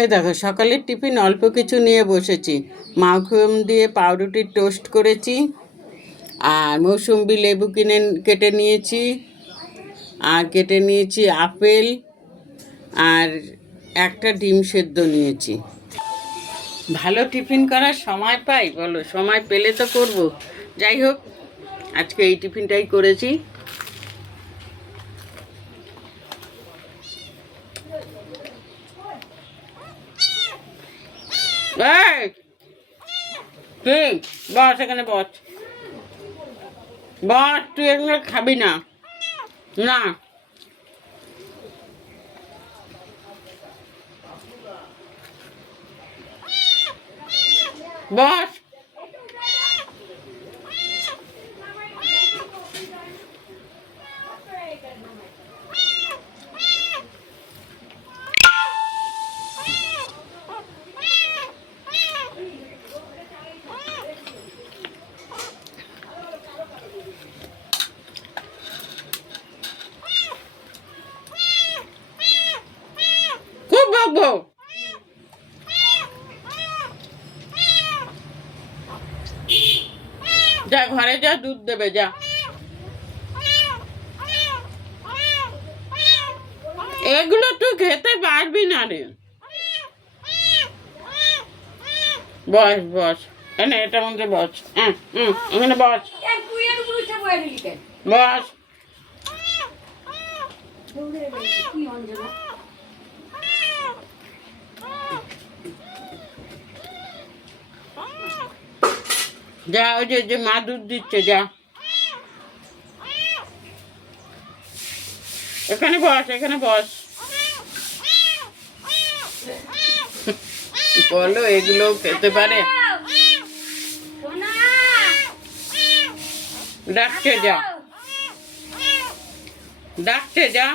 এই দেখো সকালের টিফিন অল্প কিছু নিয়ে বসেছি। মাখন দিয়ে পাউরুটির টোস্ট করেছি, আর মৌসুম্বি লেবু কেটে নিয়েছি, আর কেটে নিয়েছি আপেল, আর একটা ডিম সেদ্ধ নিয়েছি। ভালো টিফিন করার সময় পাই বলো? সময় পেলে তো করব। যাই হোক, আজকে এই টিফিনটাই করেছি। এই, তুই বস, এখানে বস। বস, তুই এগুলো খাবি না। না, বস। খুব বকবো। যা ঘরে যা, দুধ দেবে, যা। এগুলো তুই খেতে পারবি না রে। বস বস, এনে এটার মধ্যে বস। এখানে বস, বস। যা, ওই যে মা দুধ দিচ্ছে, যা। এখানে বস, এখানে বস। বলো, এগুলো খেতে পারে? ডাকছে, যা। ডাকছে, যা।